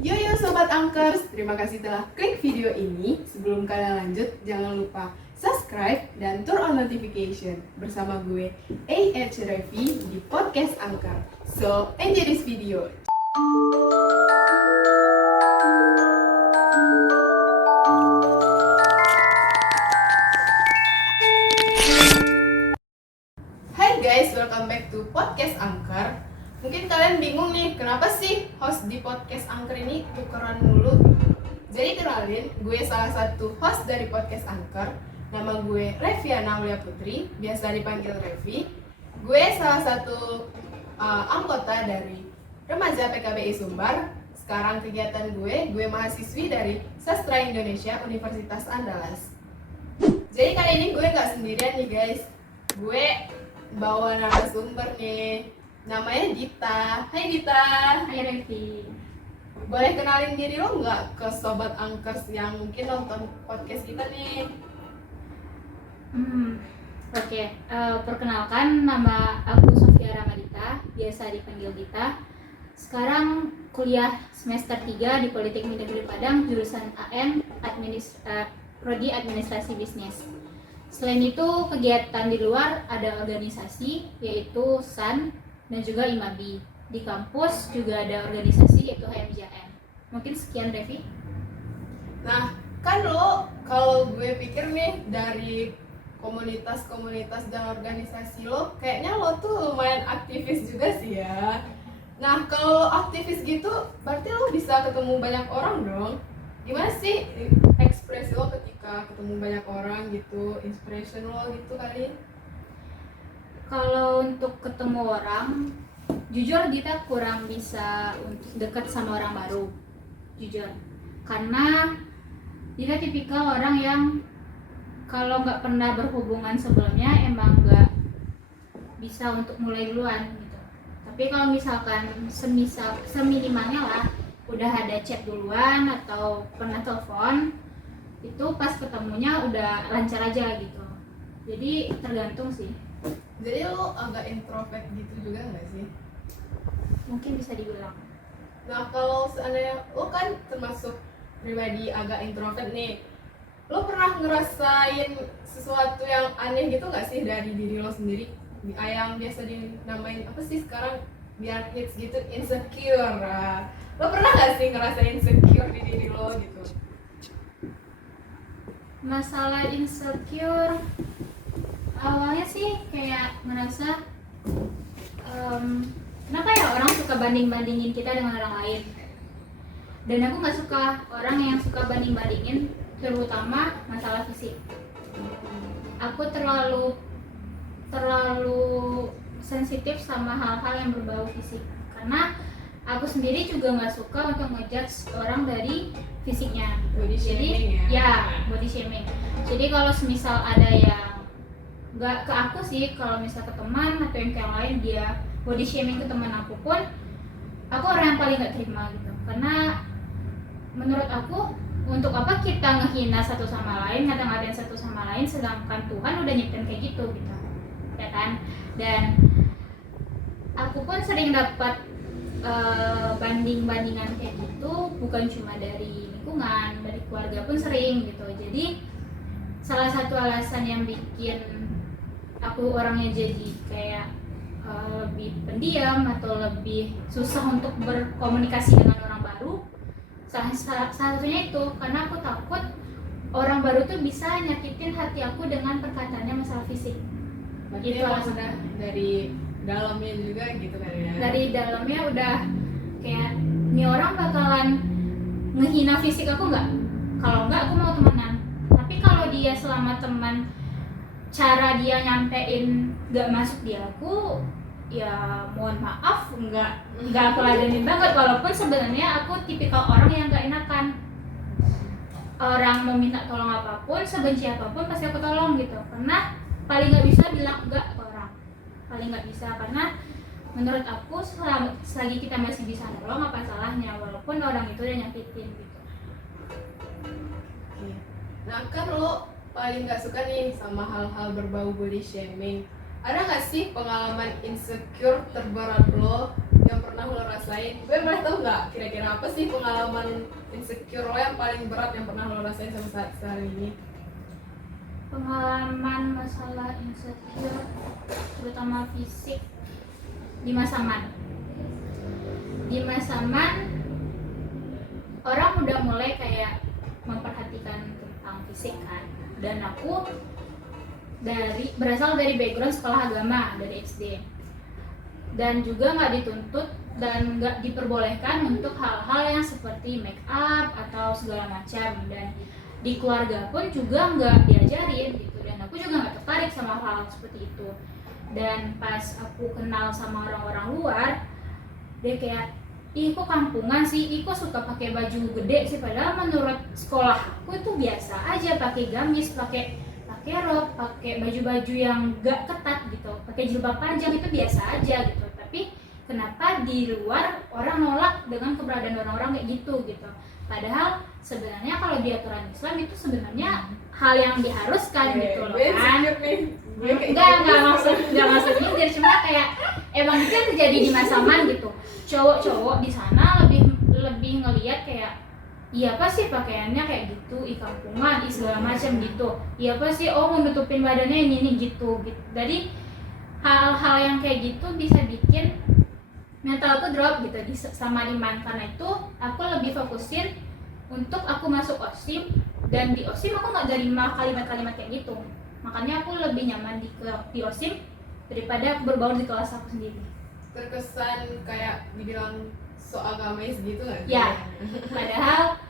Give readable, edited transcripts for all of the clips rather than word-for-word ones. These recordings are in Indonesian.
Yo yo Sobat Angkers, terima kasih telah klik video ini. Sebelum kalian lanjut, jangan lupa subscribe dan turn on notification bersama gue A.H. Revi di podcast Angker. So, enjoy this video. Hai guys, welcome back to podcast Angker. Mungkin kalian bingung nih, kenapa sih host di podcast Angker ini tukeran mulu? Jadi kenalin, gue salah satu host dari podcast Angker. Nama gue Reviana Mulia Putri, biasa dipanggil Revi. Gue salah satu anggota dari Remaja PKBI Sumbar. Sekarang kegiatan gue mahasiswi dari Sastra Indonesia Universitas Andalas. Jadi kali ini gue gak sendirian nih guys. Gue bawa narasumber nih. Namanya Dita. Hai Dita. Hai Revi. Boleh kenalin diri lo nggak ke Sobat Angkers yang mungkin nonton podcast kita nih? Oke. Perkenalkan, nama aku Sofia Ramadita, biasa dipanggil Dita. Sekarang kuliah semester 3 di Politeknik Negeri Padang, jurusan AM, Prodi Administrasi Bisnis. Selain itu, kegiatan di luar ada organisasi, yaitu SAN dan juga IMABI. Di kampus juga ada organisasi, yaitu HMJM. Mungkin sekian, Revi. Nah, kan lo, kalau gue pikir nih dari komunitas-komunitas dan organisasi lo, kayaknya lo tuh lumayan aktivis juga sih ya. Nah, kalau aktivis gitu, berarti lo bisa ketemu banyak orang dong. Gimana sih ekspresi lo ketika ketemu banyak orang gitu, inspiration lo gitu kali? Kalau untuk ketemu orang, jujur Dita kurang bisa untuk dekat sama orang baru, jujur. Karena Dita tipikal orang yang kalau nggak pernah berhubungan sebelumnya emang nggak bisa untuk mulai duluan gitu. Tapi kalau misalkan seminimalnya lah udah ada chat duluan atau pernah telepon, itu pas ketemunya udah lancar aja gitu. Jadi tergantung sih. Jadi lo agak introvert gitu juga nggak sih? Mungkin bisa dibilang. Nah kalau seandainya lo kan termasuk pribadi agak introvert nih, lo pernah ngerasain sesuatu yang aneh gitu nggak sih dari diri lo sendiri? Yang biasa dinamain apa sih sekarang biar hits gitu, insecure. Lo pernah nggak sih ngerasain insecure di diri lo gitu? Masalah insecure awalnya sih kayak ngerasa kenapa ya orang suka banding-bandingin kita dengan orang lain, dan aku nggak suka orang yang suka banding-bandingin, terutama masalah fisik. Aku terlalu sensitif sama hal-hal yang berbau fisik, karena aku sendiri juga nggak suka untuk ngejudge orang dari fisiknya. Body shaming Body shaming. Jadi kalau semisal ada yang nggak ke aku sih, kalau misal ke teman atau yang ke yang lain dia body shaming ke teman aku pun, aku orang yang paling nggak terima gitu. Karena menurut aku, untuk apa kita ngehina satu sama lain, ngata-ngatain satu sama lain, sedangkan Tuhan udah nyiptain kayak gitu ya kan. Dan aku pun sering dapat banding-bandingan kayak gitu, bukan cuma dari lingkungan, dari keluarga pun sering gitu. Jadi salah satu alasan yang bikin aku orangnya jadi kayak lebih pendiam atau lebih susah untuk berkomunikasi dengan orang baru, salah satunya itu karena aku takut orang baru tuh bisa nyakitin hati aku dengan perkataannya masalah fisik. Berarti Itu udah dari dalamnya juga gitu kan ya? Dari dalamnya udah kayak, nih orang bakalan ngehina fisik aku nggak? Kalau nggak, aku mau temenan. Tapi kalau dia selama teman, cara dia nyampein nggak masuk di aku, ya mohon maaf, nggak aku ladenin banget. Walaupun sebenarnya aku tipikal orang yang nggak enakan. Orang mau minta tolong apapun, sebenci apapun pasti aku tolong gitu. Karena paling nggak bisa bilang enggak ke orang, paling nggak bisa. Karena menurut aku selagi kita masih bisa nolong, apa salahnya walaupun orang itu udah nyakitin gitu. Nah kan lo paling nggak suka nih sama hal-hal berbau body shaming. Ada nggak sih pengalaman insecure terberat lo yang pernah lo rasain. Gue boleh tahu nggak kira-kira apa sih pengalaman insecure lo yang paling berat yang pernah lo rasain sampai saat sekarang ini? Pengalaman masalah insecure terutama fisik di masa man. Di masa man orang udah mulai kayak memperhatikan tentang fisik kan, dan aku berasal dari background sekolah agama dari SD, dan juga nggak dituntut dan nggak diperbolehkan untuk hal-hal yang seperti make up atau segala macam, dan di keluarga pun juga nggak diajarin gitu, dan aku juga nggak tertarik sama hal seperti itu. Dan pas aku kenal sama orang-orang luar, dia kayak, ih kok kampungan sih, ih kok suka pakai baju gede sih, padahal menurut sekolah aku itu biasa aja pakai gamis, pakai rok, pakai baju-baju yang gak ketat gitu, pakai jilbab panjang itu biasa aja gitu. Tapi kenapa di luar orang nolak dengan keberadaan orang-orang kayak gitu gitu. Padahal sebenarnya kalau di aturan Islam itu sebenarnya hal yang diharuskan gitu loh kan. Enggak maksud nyindir, cuma kayak emang itu yang terjadi di masa man gitu. Cowok-cowok di sana lebih ngelihat kayak, iya apa sih pakaiannya kayak gitu, kampungan, segala macam gitu. Iya apa sih, oh mau nutupin badannya ini gitu. Jadi hal-hal yang kayak gitu bisa bikin mental aku drop gitu sama di man. Karena itu aku lebih fokusin untuk aku masuk OSIM, dan di OSIM aku nggak terima kalimat-kalimat kayak gitu. Makanya aku lebih nyaman di OSIM daripada aku berbaur di kelas aku sendiri. Terkesan kayak dibilang so agamis gitu nggak? Ya, padahal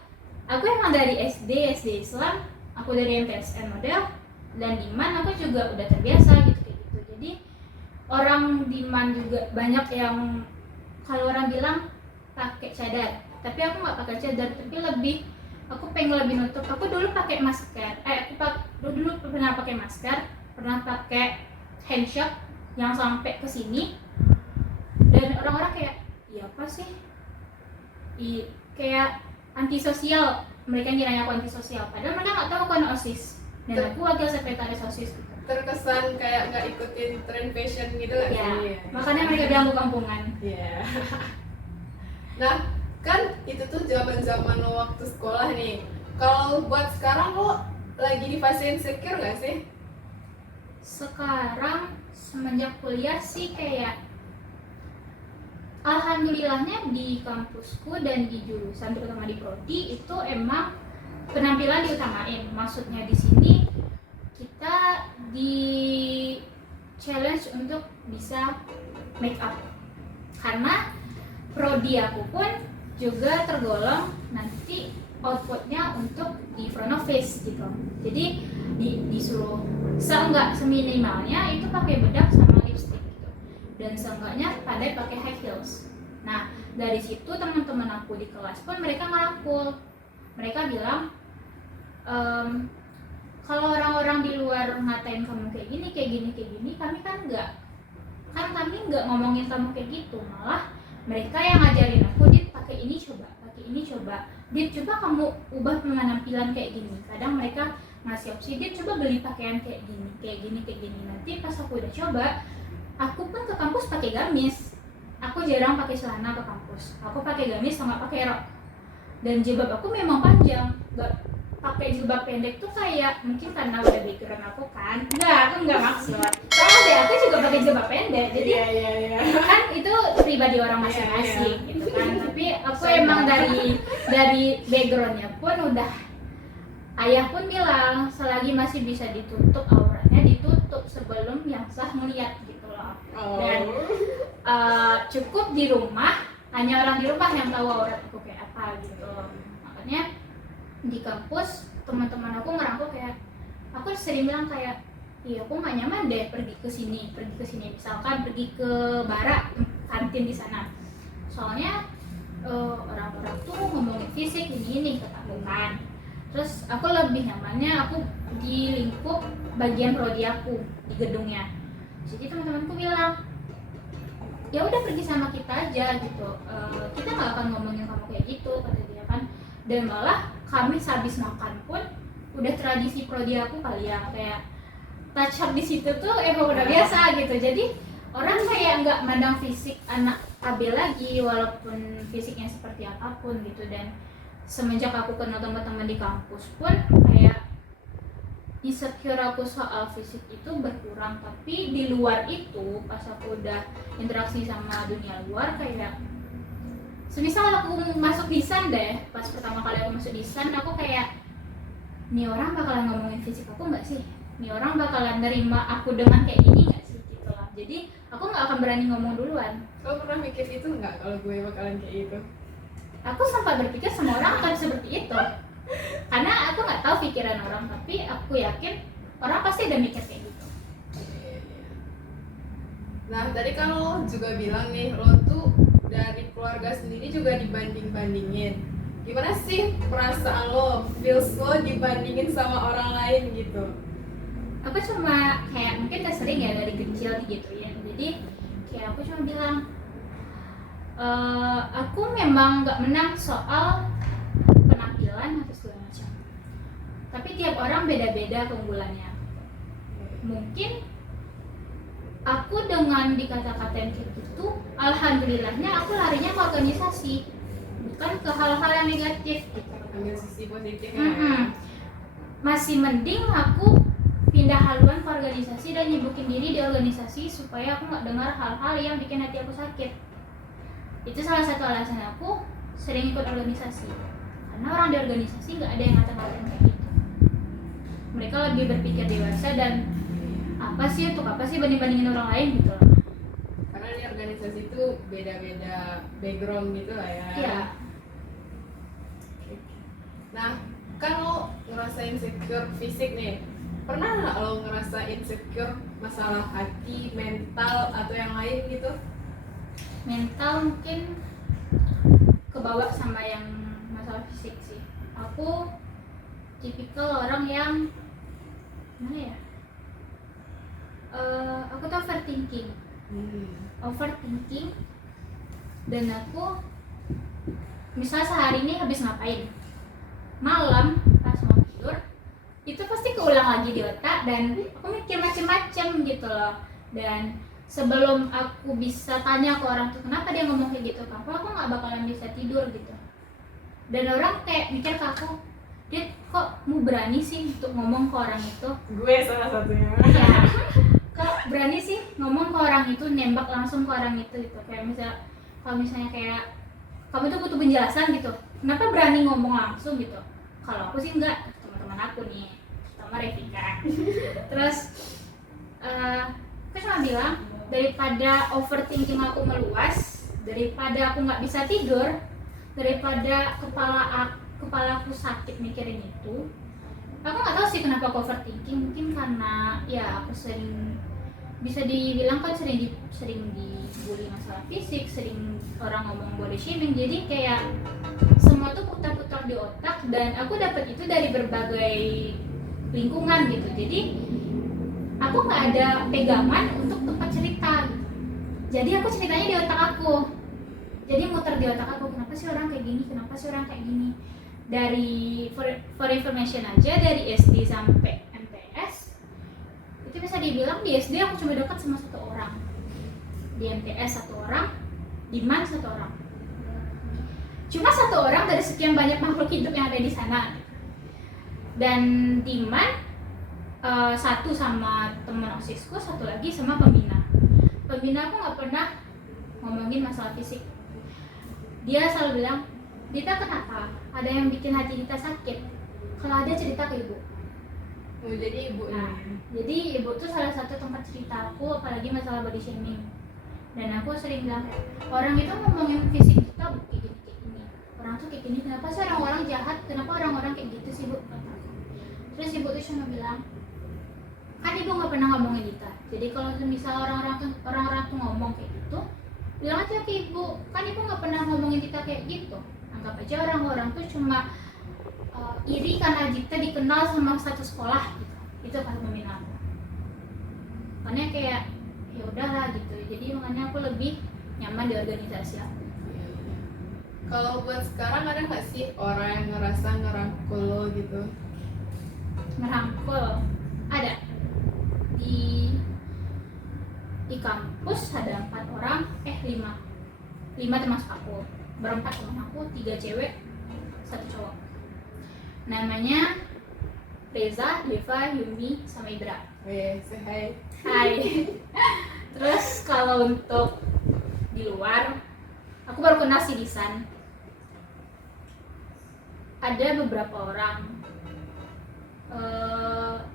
aku emang dari SD Islam, aku dari MTSN model, dan di man aku juga udah terbiasa gitu kayak gitu. Jadi orang di man juga banyak yang kalau orang bilang pakai cadar, tapi aku nggak pakai cadar, tapi aku pengen lebih nutup. Aku dulu pakai masker, dulu pernah pakai masker, pernah pakai handshake yang sampai ke sini, dan orang-orang kayak, iya apa sih? Kayak antisosial, mereka ngiranya aku antisosial, padahal mereka nggak tahu aku anak OSIS dan aku wakil sekretaris OSIS gitu. Terkesan kayak nggak ikutin tren fashion gitu nggak Ya, sih? makanya mereka bilang aku kampungan. Iya. Nah, kan itu tuh zaman-zaman lo waktu sekolah nih. Kalau buat sekarang lo lagi di fase insecure nggak sih? Sekarang semenjak kuliah sih kayak alhamdulillahnya di kampusku dan di jurusan terutama di prodi itu emang penampilan diutamain. Maksudnya di sini kita di challenge untuk bisa make up, karena prodi aku pun juga tergolong nanti outputnya untuk di front office gitu. Jadi disuruh seminimalnya itu pakai bedak sama lipstick gitu, dan seenggaknya pandai pakai high heels. Nah dari situ teman-teman aku di kelas pun mereka ngerangkul, mereka bilang, kalau orang-orang di luar ngatain kamu kayak gini, kami kami nggak ngomongin kamu kayak gitu, malah mereka yang ngajarin aku, Dit pakai ini coba, Dit coba kamu ubah penampilan kayak gini. Kadang mereka ngasih opsi, Dit coba beli pakaian kayak gini. Nanti pas aku udah coba, aku pun ke kampus pakai gamis. Aku jarang pakai celana ke kampus, aku pakai gamis sama pakai rok, dan jilbab aku memang panjang. Nggak pakai jilbab pendek tuh kayak mungkin karena udah background aku kan. Aku nggak maksud, soalnya aku juga pakai jilbab pendek, jadi kan itu pribadi orang masing-masing gitu kan. Tapi aku emang dari backgroundnya pun udah, ayah pun bilang selagi masih bisa ditutup auratnya ditutup sebelum yang sah melihat gitu loh. Dan cukup di rumah, hanya orang di rumah yang tahu aurat aku kayak apa gitu. Makanya di kampus teman-teman aku ngerangkul kayak, aku sering bilang kayak, iya aku nggak nyaman deh pergi ke sini, misalkan pergi ke Bara, kantin di sana, soalnya orang-orang tuh ngomongin fisik ini kata aku kan. Terus aku lebih nyamannya aku di lingkup bagian prodi aku di gedungnya. Jadi teman-temanku bilang, ya udah pergi sama kita aja gitu, kita nggak akan ngomongin kamu kayak gitu kata dia kan. Dan malah kami habis makan pun udah tradisi prodi aku kali ya, kayak touch up di situ tuh emang udah biasa gitu. Jadi orang kayak nggak mandang fisik anak stabil lagi walaupun fisiknya seperti apapun gitu. Dan semenjak aku kenal teman-teman di kampus pun kayak insecure aku soal fisik itu berkurang. Tapi di luar itu pas aku udah interaksi sama dunia luar, kayak semisal aku masuk desain deh, pas pertama kali aku masuk desain aku kayak, nih orang bakalan ngomongin fisik aku nggak sih, nih orang bakalan nerima aku dengan kayak gini nggak sih gitu lah. Jadi aku nggak akan berani ngomong duluan. Lo pernah mikir itu nggak kalau gue bakalan kayak gitu? Aku sempat berpikir semua orang akan seperti itu, karena aku nggak tahu pikiran orang, tapi aku yakin orang pasti ada mikir kayak gitu. Nah tadi kan lo juga bilang nih, lo tuh dari keluarga sendiri juga dibanding-bandingin. Gimana sih perasaan lo, feels lo dibandingin sama orang lain gitu? Aku cuma kayak mungkin udah sering ya dari kecil gitu ya, jadi kayak aku cuma bilang, aku memang nggak menang soal penampilan atau segala macam, tapi tiap orang beda-beda keunggulannya. Mungkin aku dengan dikata-katain kayak gitu, alhamdulillahnya aku larinya ke organisasi, bukan ke hal-hal yang negatif gitu. Ambil sisi positifnya. Masih mending aku pindah haluan ke organisasi dan nyibukin diri di organisasi supaya aku nggak dengar hal-hal yang bikin hati aku sakit. Itu salah satu alasan aku sering ikut organisasi, karena orang di organisasi nggak ada yang ngata-ngatain kayak gitu. Mereka lebih berpikir dewasa dan apa sih banding-bandingin orang lain gitu loh. Karena di organisasi itu beda-beda background gitu lah ya. Iya. Nah kan lo ngerasa insecure fisik nih, pernah nggak lo ngerasa insecure masalah hati, mental atau yang lain gitu? Mental mungkin kebawa sama yang masalah fisik sih. Aku tipikal orang yang mana ya, aku tuh overthinking dan aku misal sehari ini habis ngapain, malam pas mau tidur itu pasti keulang lagi di otak dan aku mikir macem-macem gitu loh. Dan sebelum aku bisa tanya ke orang tuh kenapa dia ngomong kayak gitu, aku nggak bakalan bisa tidur gitu. Dan orang kayak mikir ke aku, dia kok mau berani sih untuk ngomong ke orang itu. Gue salah satunya. Ya, kok berani sih ngomong ke orang itu, nembak langsung ke orang itu gitu. Kayak kalau misalnya kayak kamu tuh butuh penjelasan gitu, kenapa berani ngomong langsung gitu. Kalau aku sih enggak, teman-teman aku nih sama Revika. Terus aku cuma bilang, daripada overthinking aku meluas, daripada aku nggak bisa tidur, daripada kepala aku sakit mikirin itu. Aku nggak tahu sih kenapa aku overthinking, mungkin karena ya aku sering, bisa dibilang kan sering dibully masalah fisik, sering orang ngomong body shaming, jadi kayak semua tuh putar-putar di otak dan aku dapat itu dari berbagai lingkungan gitu. Jadi aku nggak ada pegangan untuk tempat cerita gitu. Jadi aku ceritanya di otak aku, jadi muter di otak aku, kenapa sih orang kayak gini, kenapa sih orang kayak gini. Dari for information aja, dari SD sampai MTS itu bisa dibilang di SD aku cuma dekat sama satu orang, di MTS satu orang, di MAN satu orang. Cuma satu orang dari sekian banyak makhluk hidup yang ada di sana. Dan di MAN satu sama teman OSISku, satu lagi sama pembina. Pembina aku nggak pernah ngomongin masalah fisik. Dia selalu bilang, Dita kenapa? Ada yang bikin hati Dita sakit? Kalau ada cerita ke ibu. Oh, jadi ibu Nah, jadi ibu tuh salah satu tempat cerita aku, apalagi masalah body shaming. Dan aku sering bilang, orang itu ngomongin fisik kita kayak gini. Orang tuh kayak gini, kenapa sih orang-orang jahat? Kenapa orang-orang kayak gitu sih, Bu? Terus ibu tuh cuma bilang, kan ibu nggak pernah ngomongin Dita. Jadi kalau misal orang-orang tuh ngomong kayak gitu, bilang aja ke ibu, kan ibu nggak pernah ngomongin Dita kayak gitu. Anggap aja orang-orang tuh cuma iri karena Dita dikenal sama satu sekolah gitu. Itu kan pembina aku. Makanya kayak ya udahlah gitu. Jadi makanya aku lebih nyaman di organisasi aku. Kalau buat sekarang ada nggak sih orang yang ngerasa ngerangkul lo gitu? Merangkul ada di kampus ada 4 orang, 5 5 termasuk aku, berempat teman aku, 3 cewek, 1 cowok. Namanya Reza, Deva, Yumi, sama Ibra. Weh, say hi. Hai. Terus kalau untuk di luar, aku baru kenal si Disan. Ada beberapa orang.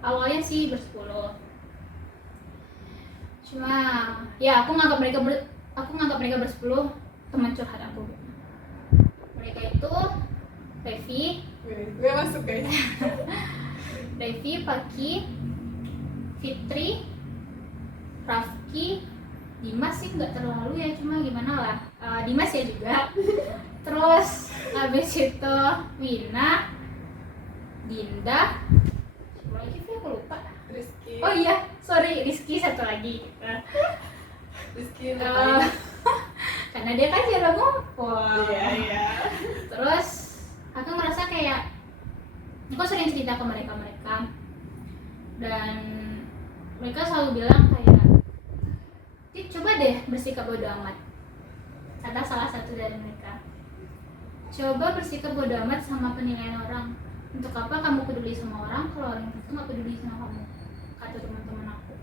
Awalnya sih bersepuluh. Cuma ya aku nganggap mereka bersepuluh teman curhat aku. Mereka itu Revi, Gue masuk guys. Devi, Paki, Fitri, Rafki, Dimas sih nggak terlalu ya, cuma gimana lah, Dimas ya juga. Terus habis itu Wina, Dinda, siapa lagi sih aku lupa. Rizky. Oh iya, sorry, Rizky satu lagi. Rizky Karena dia kan jarang ngumpul. Iya. Terus aku ngerasa kayak aku sering cerita ke mereka dan mereka selalu bilang kayak, Tit, coba deh bersikap bodo amat. Kata salah satu dari mereka, coba bersikap bodo amat sama penilaian orang. Untuk apa kamu peduli sama orang kalau orang itu nggak peduli sama kamu? Kata teman-teman aku,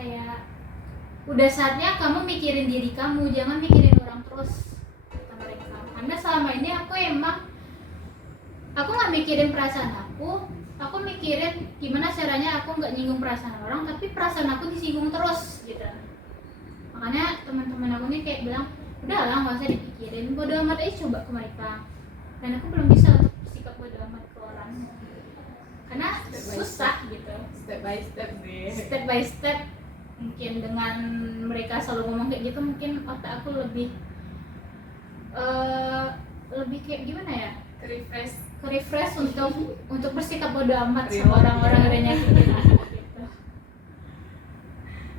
kayak udah saatnya kamu mikirin diri kamu, jangan mikirin orang terus, kata mereka. Karena selama ini aku nggak mikirin perasaan aku mikirin gimana caranya aku nggak nyinggung perasaan orang, tapi perasaan aku disinggung terus gitu. Makanya teman-teman aku nih kayak bilang, udahlah nggak usah dipikirin, bodo amat aja coba ke mereka. Dan aku belum bisa untuk bersikap bodo amat ke orang karena susah gitu. Step by step deh. Step by step, mungkin dengan mereka selalu ngomong kayak gitu, mungkin otak aku lebih kayak gimana ya, refresh untuk bersikap bodo amat sama orang-orang yang nyakitin aku gitu.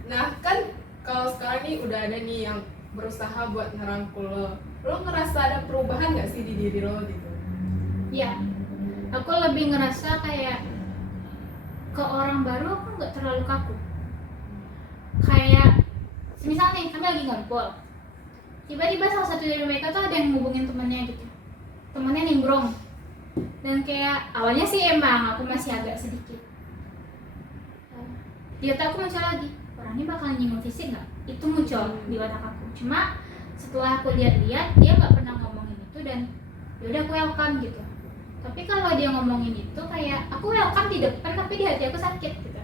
Nah kan kalau sekarang nih udah ada nih yang berusaha buat ngerangkul lo ngerasa ada perubahan nggak sih di diri lo gitu? Iya, aku lebih ngerasa kayak ke orang baru aku nggak terlalu kaku. Kayak misal nih kami lagi ngumpul, tiba-tiba salah satu dari mereka tuh ada yang ngubungin temennya gitu, temennya nimbrong. Dan kayak awalnya sih emang aku masih agak sedikit, di otak aku muncul lagi, orang ini bakalan nyinggung fisik nggak? Itu muncul di otak aku. Cuma setelah aku lihat-lihat, dia nggak pernah ngomongin itu dan yaudah aku welcome gitu. Tapi kalau dia ngomongin itu kayak aku welcome di depan, tapi di hati aku sakit gitu.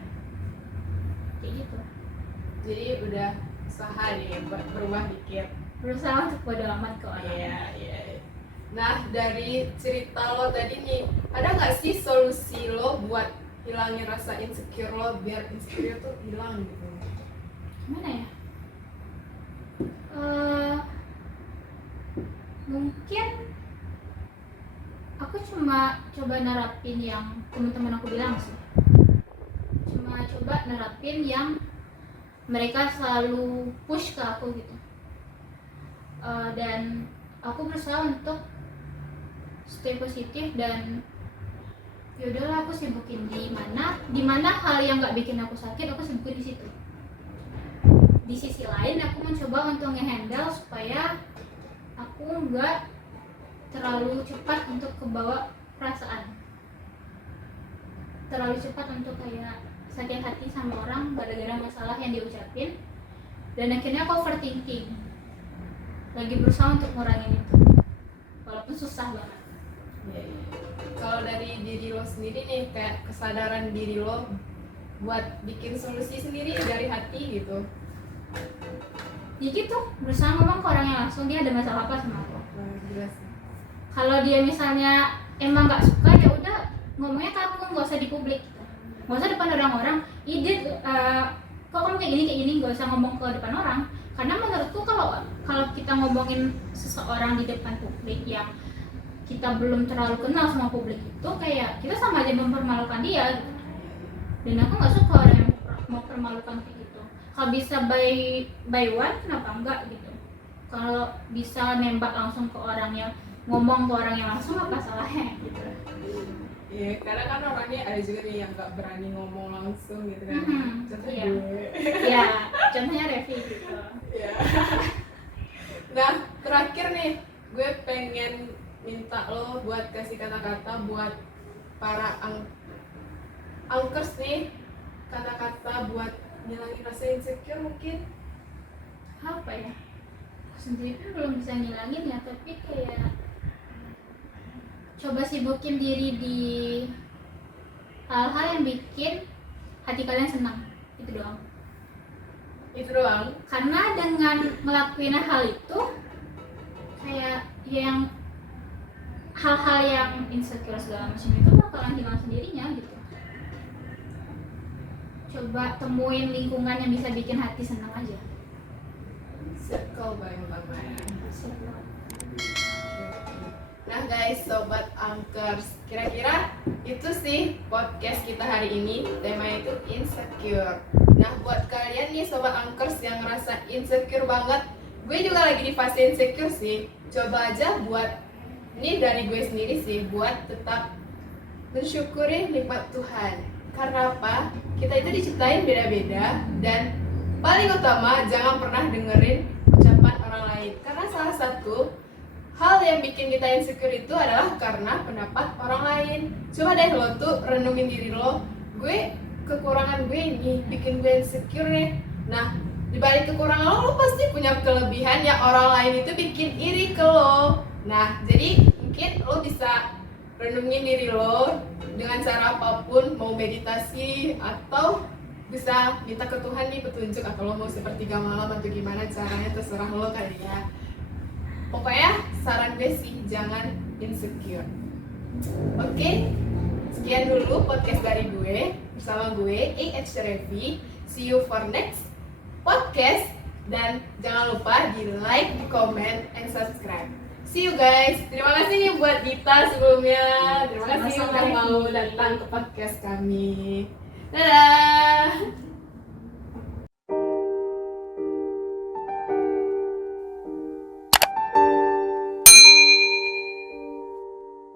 Kayak gitu. Jadi udah usaha nih berubah dikit. Berusaha untuk bodo amat ke orang. Iya. Nah dari cerita lo tadi nih, ada nggak sih solusi lo buat hilangin rasa insecure lo biar insecure tuh hilang gitu? Gimana ya? Mungkin aku cuma coba nerapin yang teman-teman aku bilang sih. Cuma coba nerapin yang mereka selalu push ke aku gitu. Dan aku berusaha untuk stay positif dan yaudahlah aku sibukin di mana hal yang nggak bikin aku sakit aku sibukin di situ. Di sisi lain aku mencoba untuk ngehandle supaya aku nggak terlalu cepat untuk kebawa perasaan, terlalu cepat untuk kayak sakit hati sama orang gara-gara masalah yang diucapin, dan akhirnya aku overthinking. Lagi berusaha untuk ngurangin itu walaupun susah banget. Kalau dari diri lo sendiri nih, kayak kesadaran diri lo buat bikin solusi sendiri dari hati gitu. Dikit tuh berusaha ngomong ke orang yang langsung, dia ada masalah apa sama aku. Jelas. Kalau dia misalnya emang nggak suka, ya udah ngomongnya ke aku, nggak usah di publik gitu. Nggak usah depan orang-orang. Ide kok kamu kayak gini nggak usah ngomong ke depan orang. Karena menurutku kalau kita ngomongin seseorang di depan publik yang kita belum terlalu kenal sama publik itu, kayak kita sama aja mempermalukan dia gitu. Dan aku nggak suka orang yang mau permalukan kayak gitu. Kalau bisa by one, kenapa enggak gitu. Kalau bisa nembak langsung ke orang yang ngomong ke orang yang langsung, apa salahnya gitu. Iya, karena kan orangnya ada juga nih yang nggak berani ngomong langsung gitu kan. Contohnya Iya. gue. Iya, contohnya Revi gitu. Iya. Nah, terakhir nih, gue pengen minta lo buat kasih kata-kata buat para angkers nih, kata-kata buat ngilangin rasa insecure mungkin. Apa ya, aku sendiri pun belum bisa ngilangin ya, tapi kayak coba sibukin diri di hal-hal yang bikin hati kalian senang, itu doang. Itu doang. Karena dengan ngelakuin hal itu kayak yang hal-hal yang insecure segala macam itu bakalan hilang sendirinya gitu. Coba temuin lingkungan yang bisa bikin hati senang aja. Circle bareng-bareng. Nah guys, sobat angkers, kira-kira itu sih podcast kita hari ini. Temanya itu insecure. Nah buat kalian nih sobat angkers yang ngerasa insecure banget, gue juga lagi di fase insecure sih. Coba aja buat, ini dari gue sendiri sih, buat tetap mensyukuri nikmat Tuhan. Karena apa? Kita itu diciptain beda-beda, dan paling utama jangan pernah dengerin ucapan orang lain. Karena salah satu hal yang bikin kita insecure itu adalah karena pendapat orang lain. Coba deh lo tuh renungin diri lo, gue kekurangan gue ini bikin gue insecure nih. Nah, dibalik kekurangan lo pasti punya kelebihan yang orang lain itu bikin iri ke lo. Nah, jadi mungkin lo bisa renungin diri lo dengan cara apapun, mau meditasi atau bisa minta ke Tuhan nih petunjuk, atau lo mau sepertiga malam atau gimana caranya, terserah lo kali ya. Pokoknya saran gue sih jangan insecure. Oke, sekian dulu podcast dari gue bersama gue A.H. Revi. See you for next podcast, dan jangan lupa di like, comment, and subscribe. See you guys. Terima kasih nih buat Dita sebelumnya. Terima kasih udah mau datang ke podcast kami. Dadah.